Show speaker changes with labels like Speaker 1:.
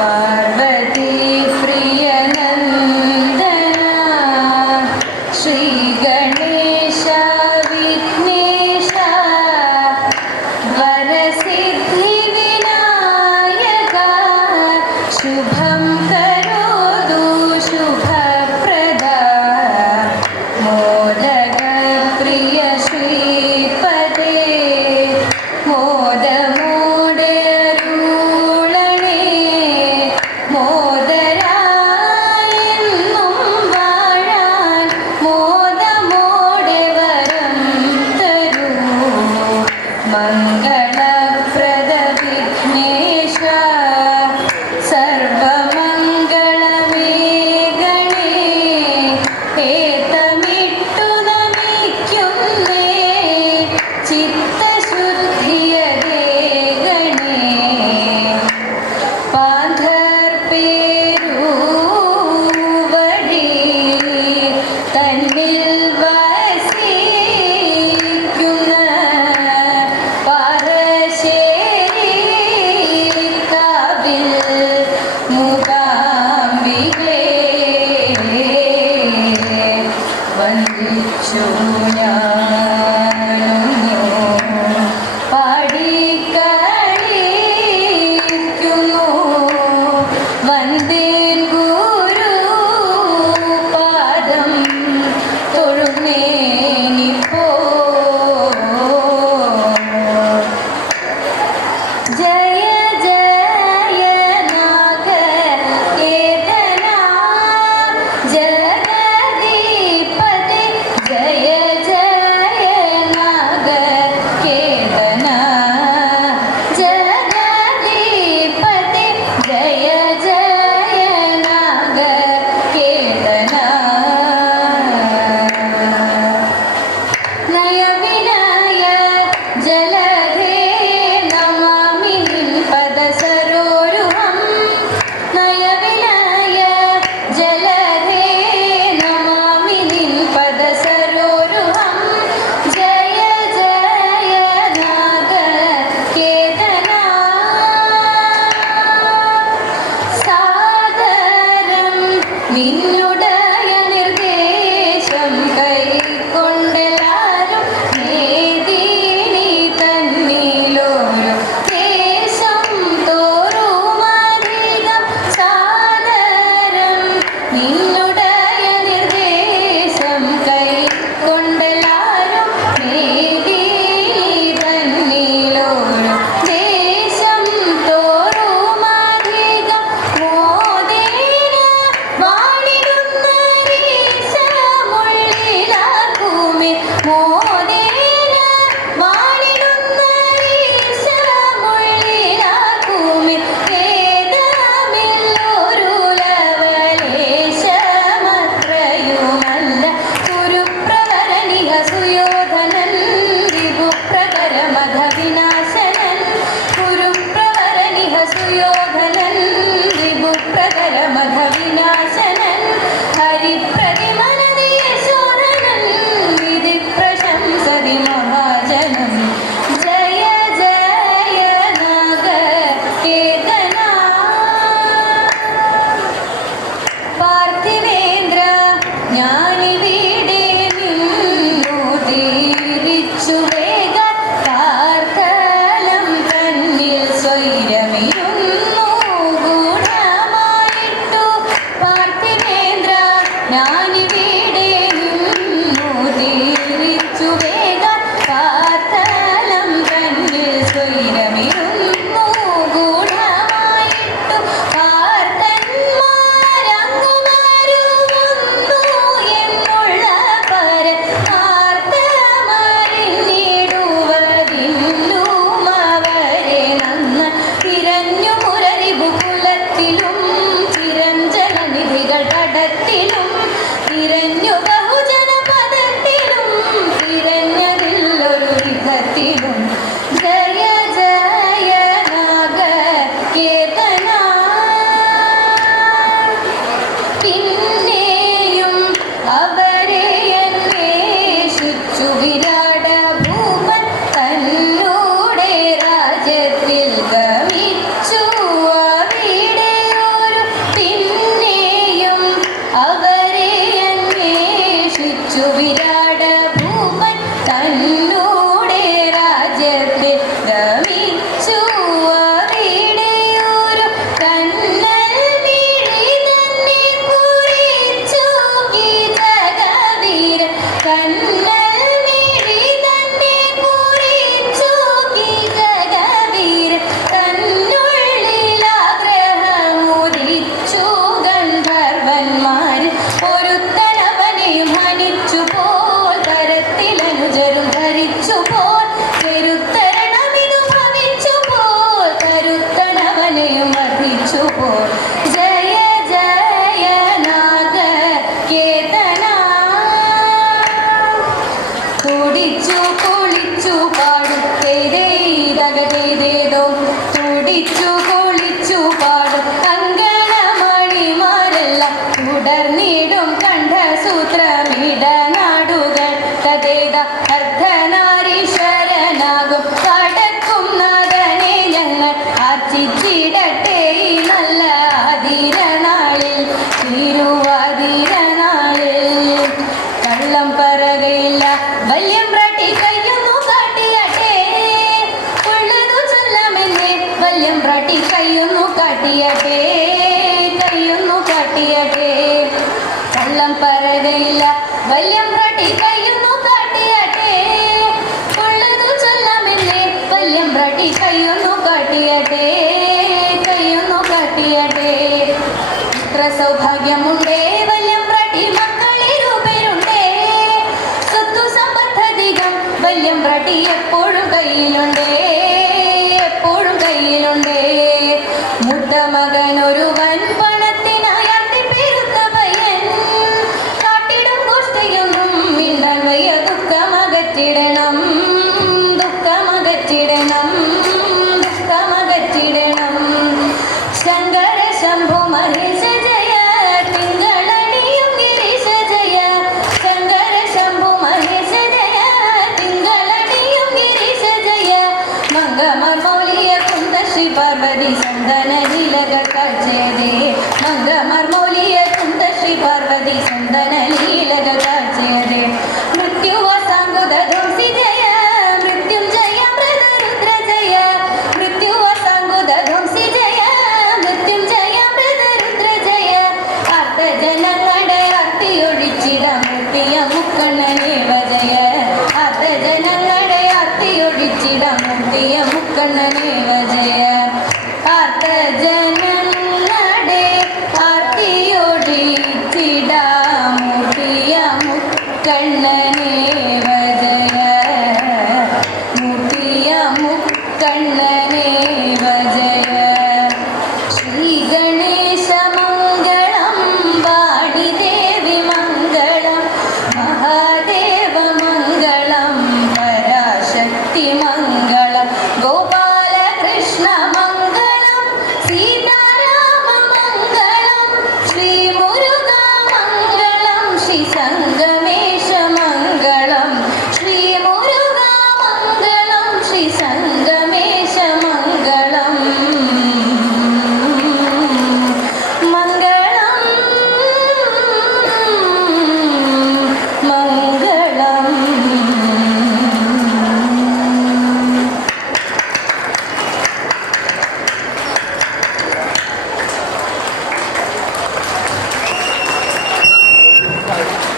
Speaker 1: Bye. And? ഓടിച്ചു കുളിച്ചു പാടുത്തേ തകതേ so தண்டமுடைய முக்கண்ணனேவ.